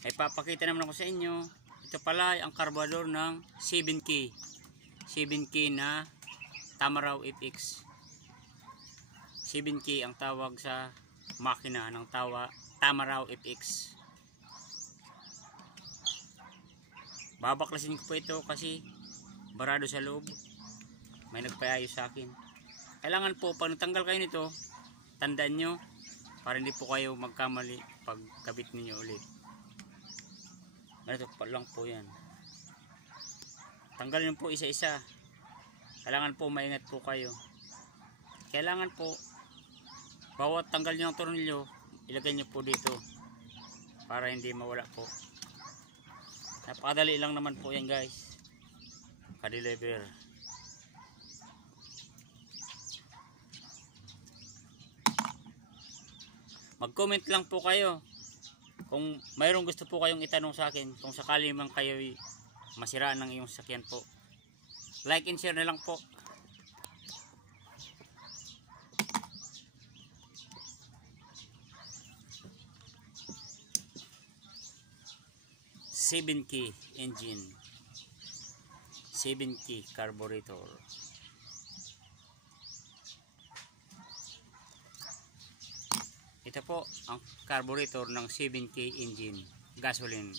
Ay papakita naman ako sa inyo. Ito pala ay ang carburetor ng 7K. 7K na Tamaraw FX. 7K ang tawag sa makina ng Tamaraw FX. Babaklasin ko po ito kasi barado sa loob. May nagpaayos sa akin. Kailangan po pag natanggal kayo nito, tandaan nyo para hindi po kayo magkamali pag kabit ninyo ulit. Ganito pa lang po yan. Tanggalin po isa-isa. Kailangan po maingat po kayo. Kailangan po bawat tanggal nyo ng tornilyo, ilagay nyo po dito para hindi mawala po. Napakadali lang naman po yan guys. Ka-deliver. Mag-comment lang po kayo kung mayroong gusto po kayong itanong sa akin, kung sakali man kayo masiraan ng iyong sasakyan po. Like and share na lang po. "7K engine, 7K carburetor." Ito po ang carburetor ng 7K engine, gasoline.